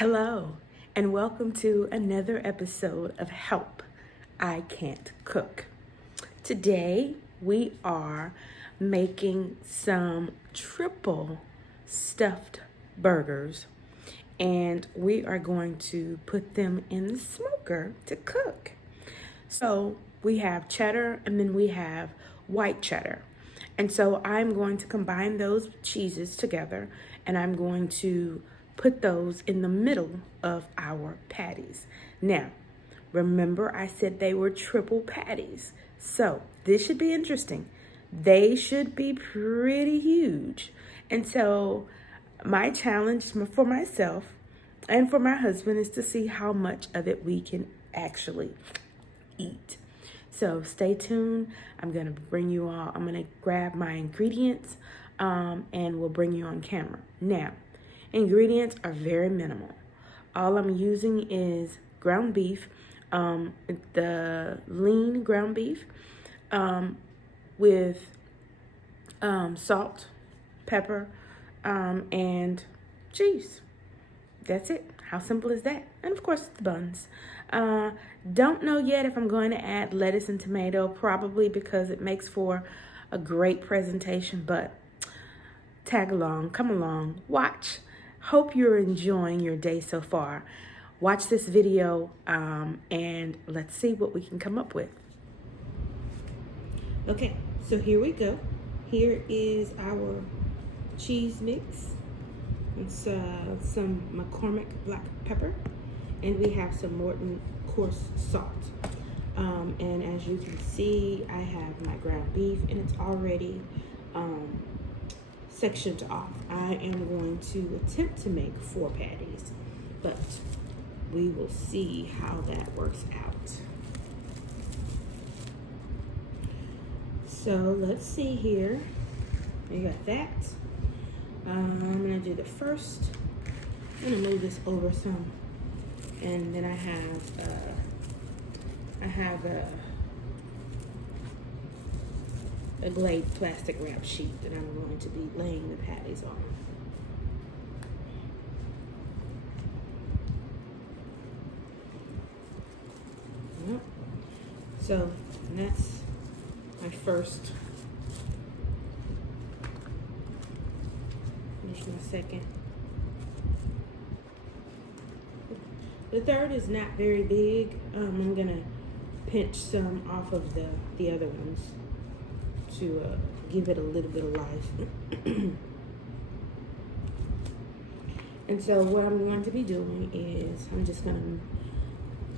Hello, and welcome to another episode of Help, I Can't Cook. Today, we are making some triple stuffed burgers, and we are going to put them in the smoker to cook. So, we have cheddar and then we have white cheddar. And so I'm going to combine those cheeses together and I'm going to put those in the middle of our patties. Now, remember I said they were triple patties. So this should be interesting. They should be pretty huge. And so my challenge for myself and for my husband is to see how much of it we can actually eat. So stay tuned. I'm going to grab my ingredients and we'll bring you on camera. Now, ingredients are very minimal. All I'm using is ground beef, the lean ground beef with salt, pepper, and cheese. That's it. How simple is that? And of course, the buns. Don't know yet if I'm going to add lettuce and tomato, probably because it makes for a great presentation, but tag along, come along, watch. Hope you're enjoying your day so far. Watch this video and let's see what we can come up with. Okay, so here we go. Here is our cheese mix. It's some McCormick black pepper, and we have some Morton coarse salt. And as you can see, I have my ground beef, and it's already sectioned off. I am going to attempt to make 4 patties, but we will see how that works out. So let's see here. We got that. I'm gonna do the first. I'm gonna move this over some, and then I have a Glade plastic wrap sheet that I'm going to be laying the patties on. Yep. So that's my first. Finish my second. The third is not very big. I'm gonna pinch some off of the other ones to give it a little bit of life. And so what I'm going to be doing is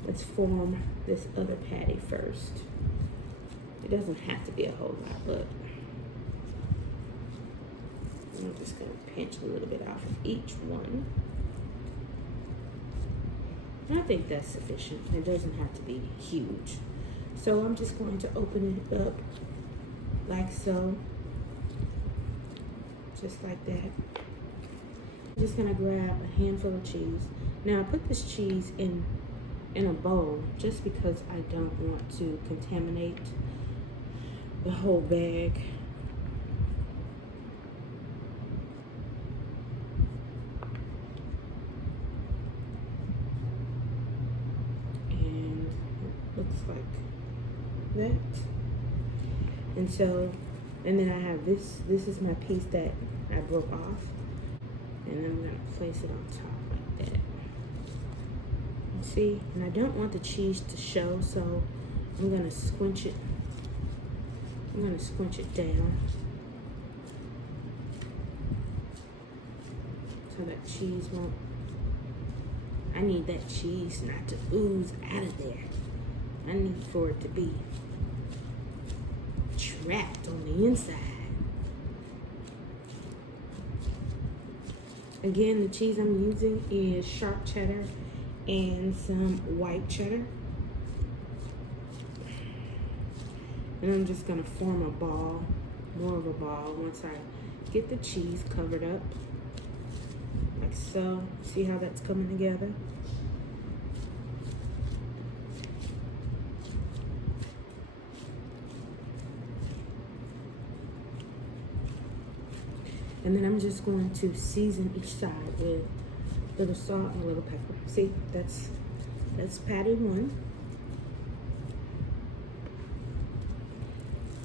let's form this other patty first. It doesn't have to be a whole lot, but I'm just going to pinch a little bit off of each one. I think that's sufficient. It doesn't have to be huge. So I'm just going to open it up like so. Just like that. I'm just going to grab a handful of cheese. Now I put this cheese in a bowl just because I don't want to contaminate the whole bag. Looks like that. And so, and then I have this is my piece that I broke off, and I'm going to place it on top like that. See, and I don't want the cheese to show, so I'm going to squinch it. I'm going to squinch it down so that cheese won't, I need that cheese not to ooze out of there. I need for it to be trapped on the inside. Again, the cheese I'm using is sharp cheddar and some white cheddar. And I'm just gonna form a ball, more of a ball, once I get the cheese covered up, like so. See how that's coming together? And then I'm just going to season each side with little salt and a little pepper. See, that's patty one.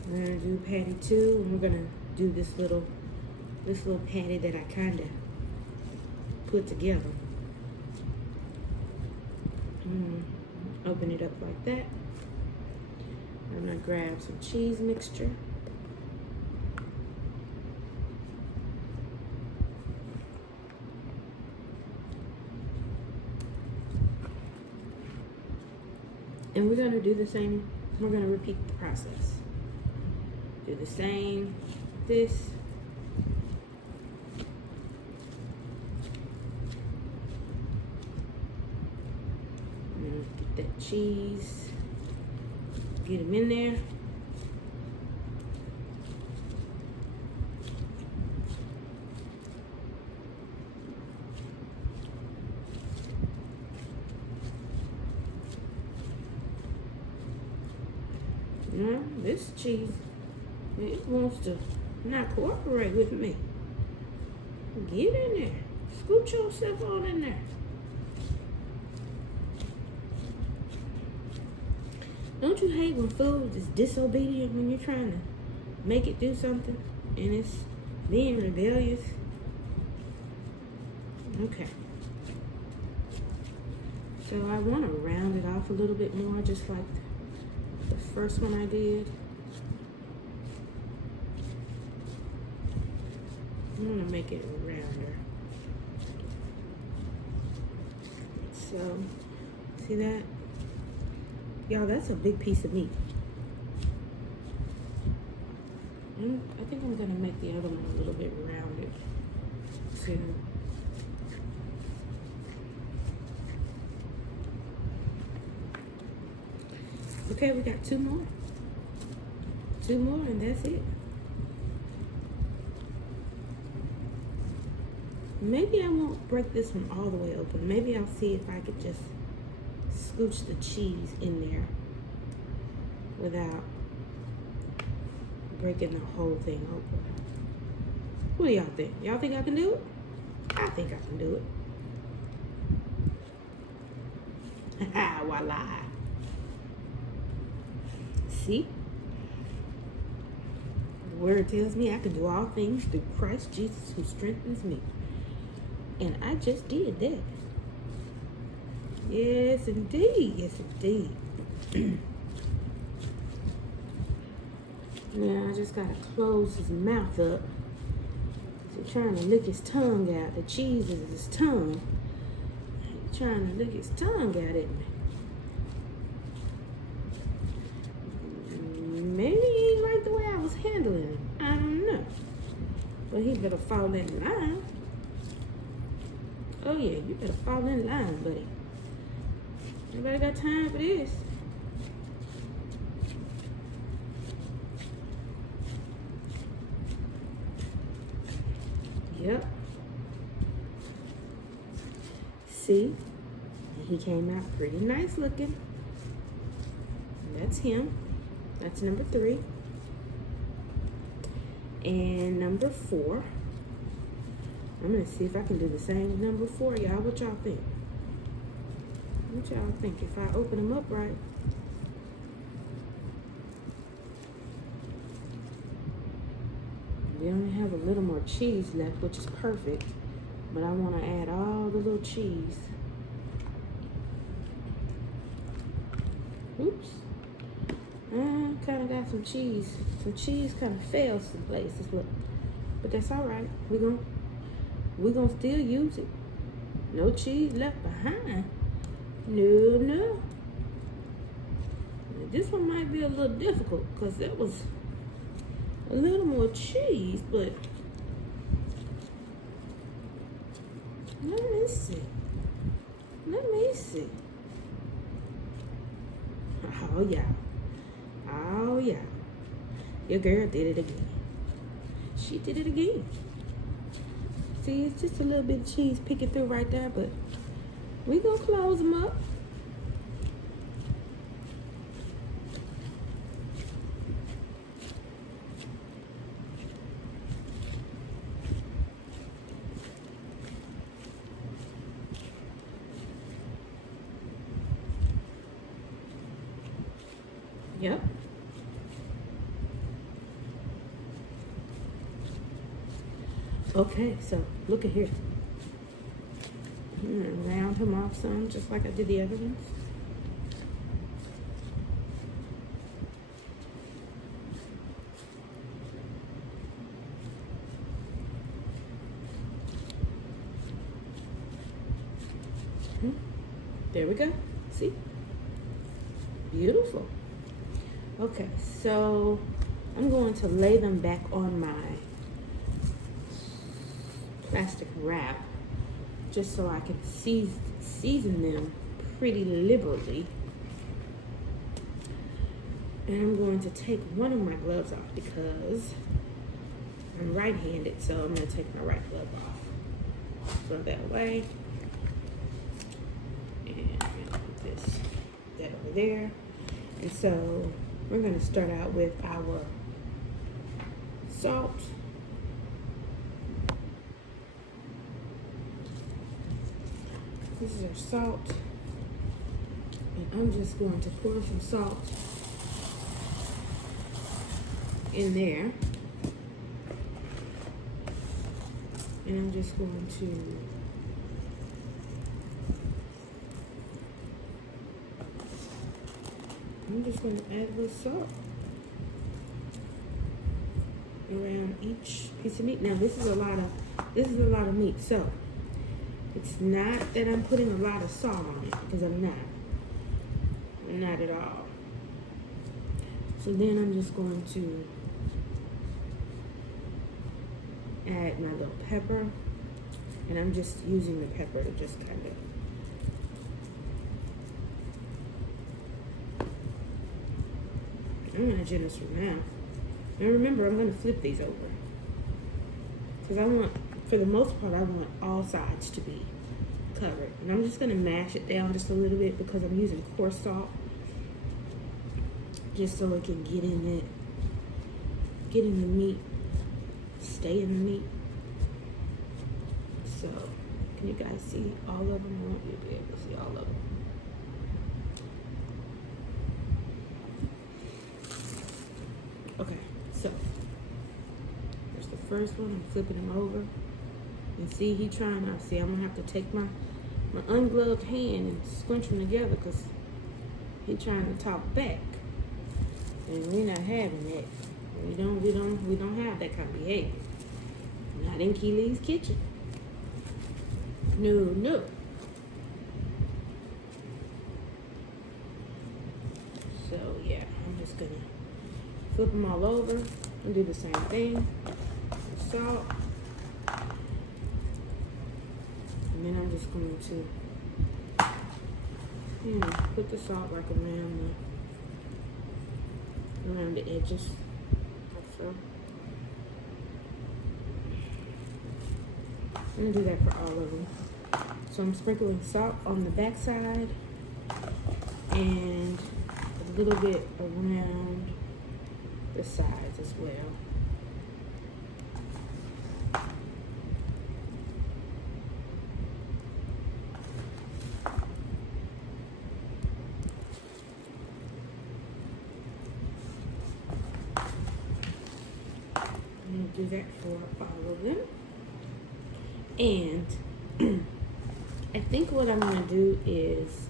We're gonna do patty two, and we're gonna do this little patty that I kind of put together. Open it up like that. I'm gonna grab some cheese mixture. And we're gonna do the same, we're gonna repeat the process. Do the same, this. Get that cheese, get them in there. Now, this cheese, it wants to not cooperate with me. Get in there. Scoot yourself on in there. Don't you hate when food is disobedient when you're trying to make it do something and it's being rebellious? Okay. So I want to round it off a little bit more, just like the first one I did. I'm going to make it rounder. So, see that? Y'all, that's a big piece of meat. I think I'm going to make the other one a little bit rounded, too. Okay, we got two more. Two more, and that's it. Maybe I won't break this one all the way open. Maybe I'll see if I could just scooch the cheese in there without breaking the whole thing open. What do y'all think? Y'all think I can do it? I think I can do it. Haha, voila. See? The word tells me I can do all things through Christ Jesus who strengthens me. And I just did that. Yes, indeed. Yes, indeed. Now I just gotta close his mouth up. He's trying to lick his tongue out. The cheese is his tongue. He's trying to lick his tongue out at me. Maybe he ain't like the way I was handling him. I don't know. But he better fall in line. Oh yeah, you better fall in line, buddy. Nobody got time for this. Yep. See? He came out pretty nice looking. That's him. That's number 3. And number 4. I'm going to see if I can do the same with number 4. Y'all, what y'all think? What y'all think if I open them up right? We only have a little more cheese left, which is perfect. But I want to add all the little cheese. Oops. I kind of got some cheese. Some cheese kind of fell some places, but that's all right. We're gonna still use it. No cheese left behind. No. This one might be a little difficult because there was a little more cheese, but let me see. Oh yeah. Your girl did it again. She did it again. See, it's just a little bit of cheese picking through right there, but we gonna close them up. Yep. Okay, so look at here. Round him off some, just like I did the other ones. There we go. See? Beautiful. Okay, so I'm going to lay them back on my plastic wrap just so I can season them pretty liberally. And I'm going to take one of my gloves off because I'm right-handed, so I'm going to take my right glove off. Throw that away. And I'm going to put that over there. And so we're going to start out with our salt. This is our salt. And I'm just going to pour some salt in there. And I'm just going to add a little salt around each piece of meat. Now this is a lot of meat, so it's not that I'm putting a lot of salt on it, because I'm not at all. So then I'm just going to add my little pepper, and I'm just using the pepper to just kind of I'm gonna generous for now. And remember, I'm going to flip these over. Because for the most part, I want all sides to be covered. And I'm just going to mash it down just a little bit because I'm using coarse salt. Just so it can get in the meat, stay in the meat. So, can you guys see all of them? I want you to be able to see all of them. Okay, so there's the first one. I'm flipping him over, and see I'm gonna have to take my ungloved hand and scrunch them together because he's trying to talk back, and we're not having that. We don't have that kind of behavior. Not in Keely's kitchen. No. So yeah, I'm just gonna flip them all over and do the same thing. Salt. And then I'm just going to put the salt like around the edges. Like so. I'm going to do that for all of them. So I'm sprinkling salt on the back side and a little bit around the sides as well. I'm going to do that for all of them. And I think what I'm going to do is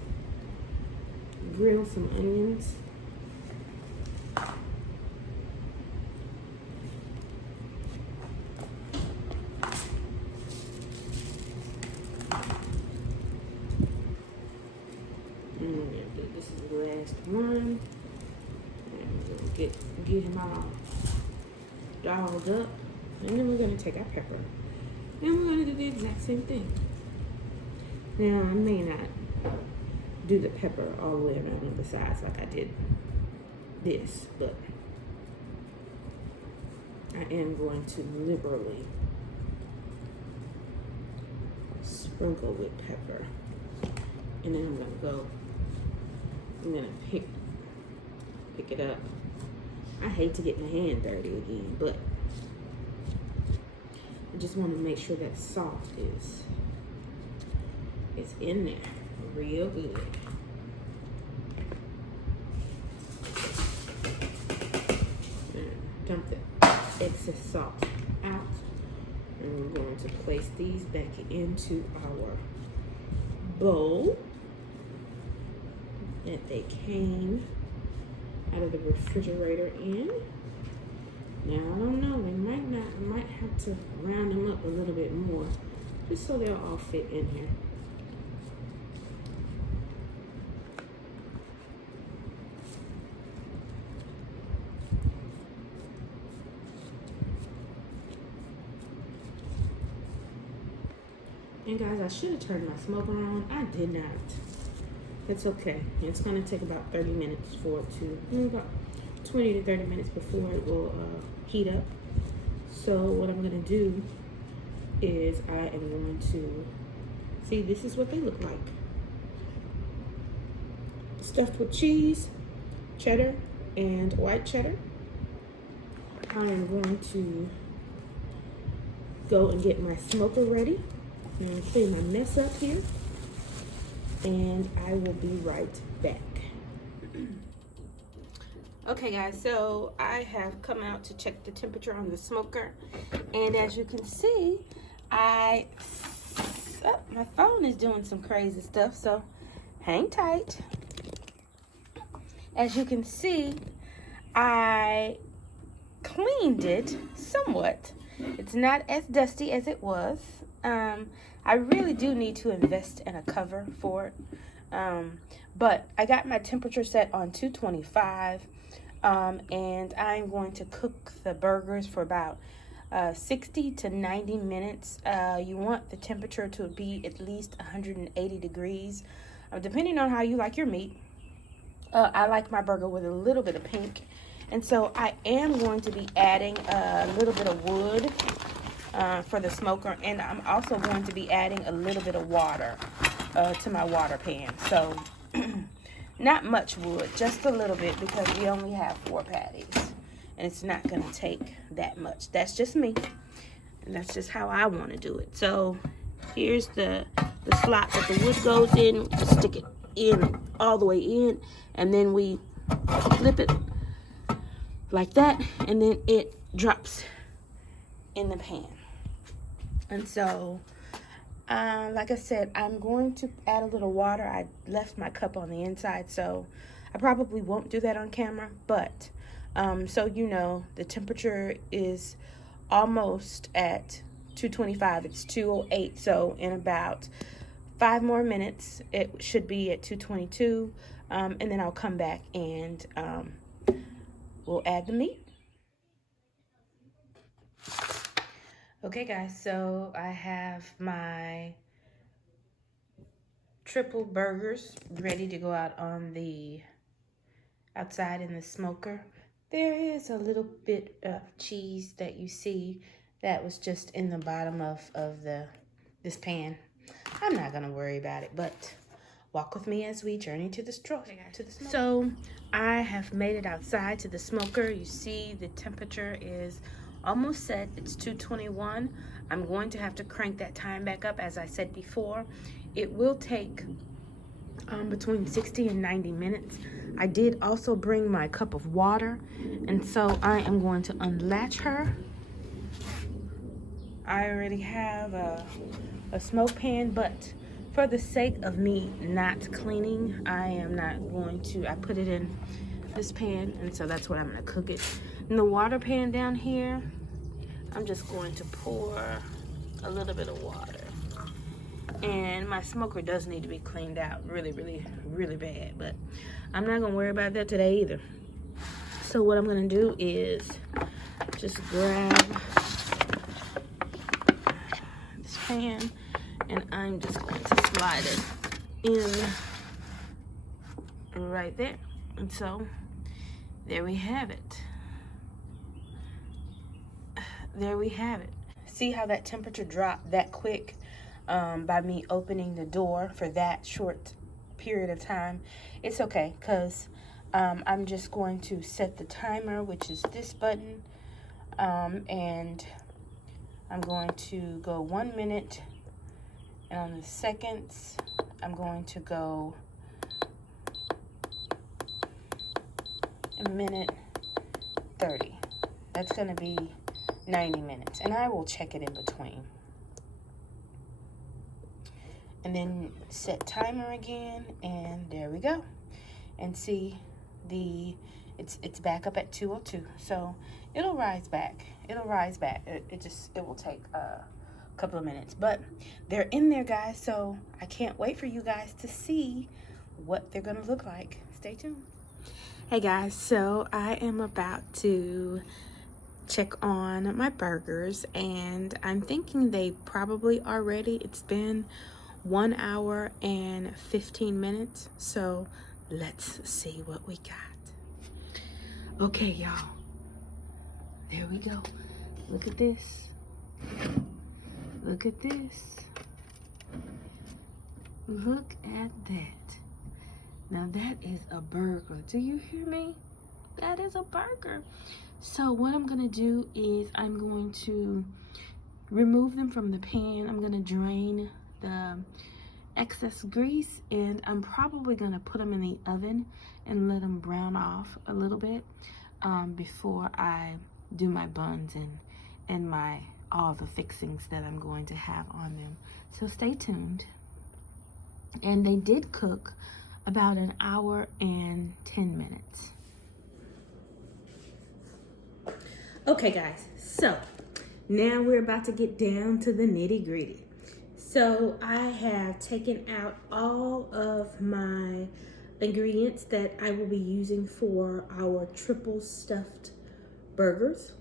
grill some onions. This is the last one. And we're going to get him all dolled up. And then we're going to take our pepper. And we're going to do the exact same thing. Now, I may not do the pepper all the way around on the sides like I did this, but I am going to liberally sprinkle with pepper. And then I'm going to pick it up. I hate to get my hand dirty again, but I just want to make sure that salt is in there real good. dump the excess salt out. And we're going to place these back into our bowl that they came out of the refrigerator in. Now, I don't know, I might have to round them up a little bit more just so they'll all fit in here. And guys, I should have turned my smoker on. I did not. It's okay. It's gonna take about 30 minutes for it to, about 20 to 30 minutes before it will heat up. So what I'm gonna do is I am going to, see, this is what they look like. Stuffed with cheese, cheddar, and white cheddar. I am going to go and get my smoker ready and clean my mess up here, and I will be right back. Okay guys, so I have come out to check the temperature on the smoker, and as you can see, my phone is doing some crazy stuff, so hang tight. As you can see, I cleaned it somewhat. It's not as dusty as it was. I really do need to invest in a cover for it. But I got my temperature set on 225. And I'm going to cook the burgers for about 60 to 90 minutes. You want the temperature to be at least 180 degrees, depending on how you like your meat. I like my burger with a little bit of pink. And so I am going to be adding a little bit of wood for the smoker, and I'm also going to be adding a little bit of water to my water pan. So not much wood, just a little bit, because we only have 4 patties, and it's not going to take that much. That's just me, and that's just how I want to do it. So here's the slot that the wood goes in. Just stick it in all the way in, and then we flip it like that, and then it drops in the pan. And so like I said, I'm going to add a little water. I left my cup on the inside, so I probably won't do that on camera, but so you know, the temperature is almost at 225. It's 208, so in about 5 more minutes it should be at 222, and then I'll come back and we'll add the meat. Okay guys, so I have my triple burgers ready to go out on the outside in the smoker. There is a little bit of cheese that you see that was just in the bottom of this pan. I'm not gonna worry about it, but walk with me as we journey to the smoker. So I have made it outside to the smoker. You see the temperature is almost set. It's 221. I'm going to have to crank that time back up. As I said before, it will take between 60 and 90 minutes. I did also bring my cup of water, and so I am going to unlatch her. I already have a smoke pan, but for the sake of me not cleaning, I am not going to. I put it in this pan, and so that's what I'm going to cook it. In the water pan down here, I'm just going to pour a little bit of water. And my smoker does need to be cleaned out really, really, really bad, but I'm not going to worry about that today either. So what I'm going to do is just grab this pan, and I'm just going to slide it in right there. And so there we have it. There we have it. See how that temperature dropped that quick by me opening the door for that short period of time? It's okay, because I'm just going to set the timer, which is this button, and I'm going to go 1 minute, and on the seconds, I'm going to go a minute 30. That's going to be 90 minutes. And I will check it in between. And then set timer again. And there we go. And see it's back up at 202. So it'll rise back. It'll rise back. It will take a couple of minutes. But they're in there, guys. So I can't wait for you guys to see what they're going to look like. Stay tuned. Hey guys, so I am about to check on my burgers, and I'm thinking they probably are ready. It's been 1 hour and 15 minutes, so let's see what we got. Okay, y'all, there we go. Look at this. Look at this. Look at that. Now that is a burger. Do you hear me? That is a burger. So what I'm gonna do is I'm going to remove them from the pan. I'm gonna drain the excess grease, and I'm probably gonna put them in the oven and let them brown off a little bit before I do my buns and all the fixings that I'm going to have on them. So stay tuned. And they did cook about 1 hour and 10 minutes. Okay guys, so now we're about to get down to the nitty gritty. So I have taken out all of my ingredients that I will be using for our triple stuffed burgers.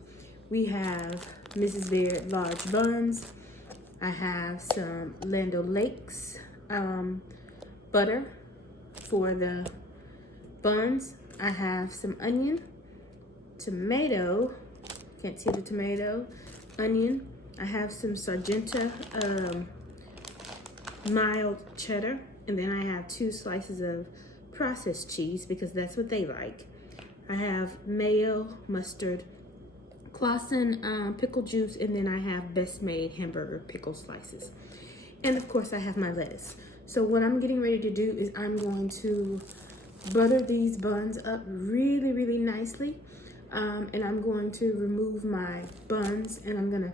We have Mrs. Beard large buns. I have some Land O'Lakes butter for the buns. I have some onion, tomato, can't see the tomato, onion. I have some Sargento mild cheddar, and then I have 2 slices of processed cheese because that's what they like. I have mayo, mustard, Clausen pickle juice, and then I have Best Made hamburger pickle slices. And of course I have my lettuce. So what I'm getting ready to do is I'm going to butter these buns up really, really nicely. And I'm going to remove my buns, and I'm gonna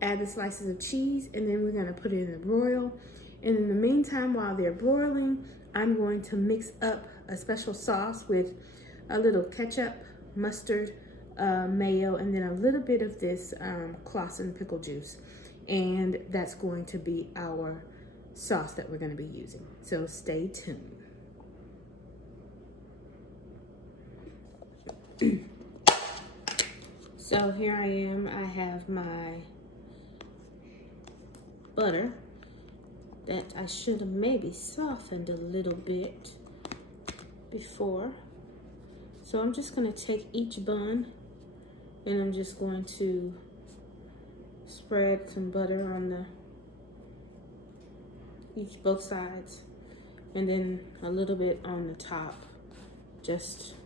add the slices of cheese, and then we're gonna put it in the broil. And in the meantime, while they're broiling, I'm going to mix up a special sauce with a little ketchup, mustard, mayo, and then a little bit of this Clausen pickle juice. And that's going to be our sauce that we're going to be using. So stay tuned. So here I am. I have my butter that I should have maybe softened a little bit before. So I'm just going to take each bun and I'm just going to spread some butter on both sides, and then a little bit on the top. Just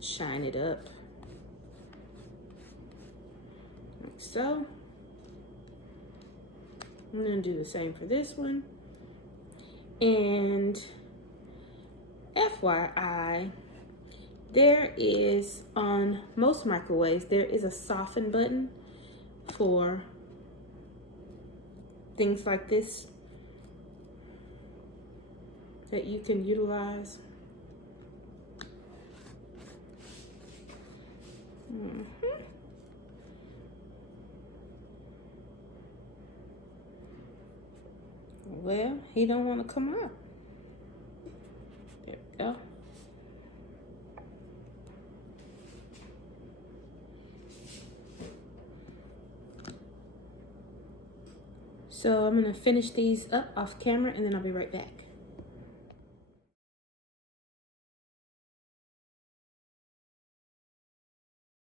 shine it up like so. I'm gonna do the same for this one. And FYI, there is, on most microwaves, there is a soften button for things like this that you can utilize. Well, he don't want to come up. There we go. So I'm gonna finish these up off camera and then I'll be right back.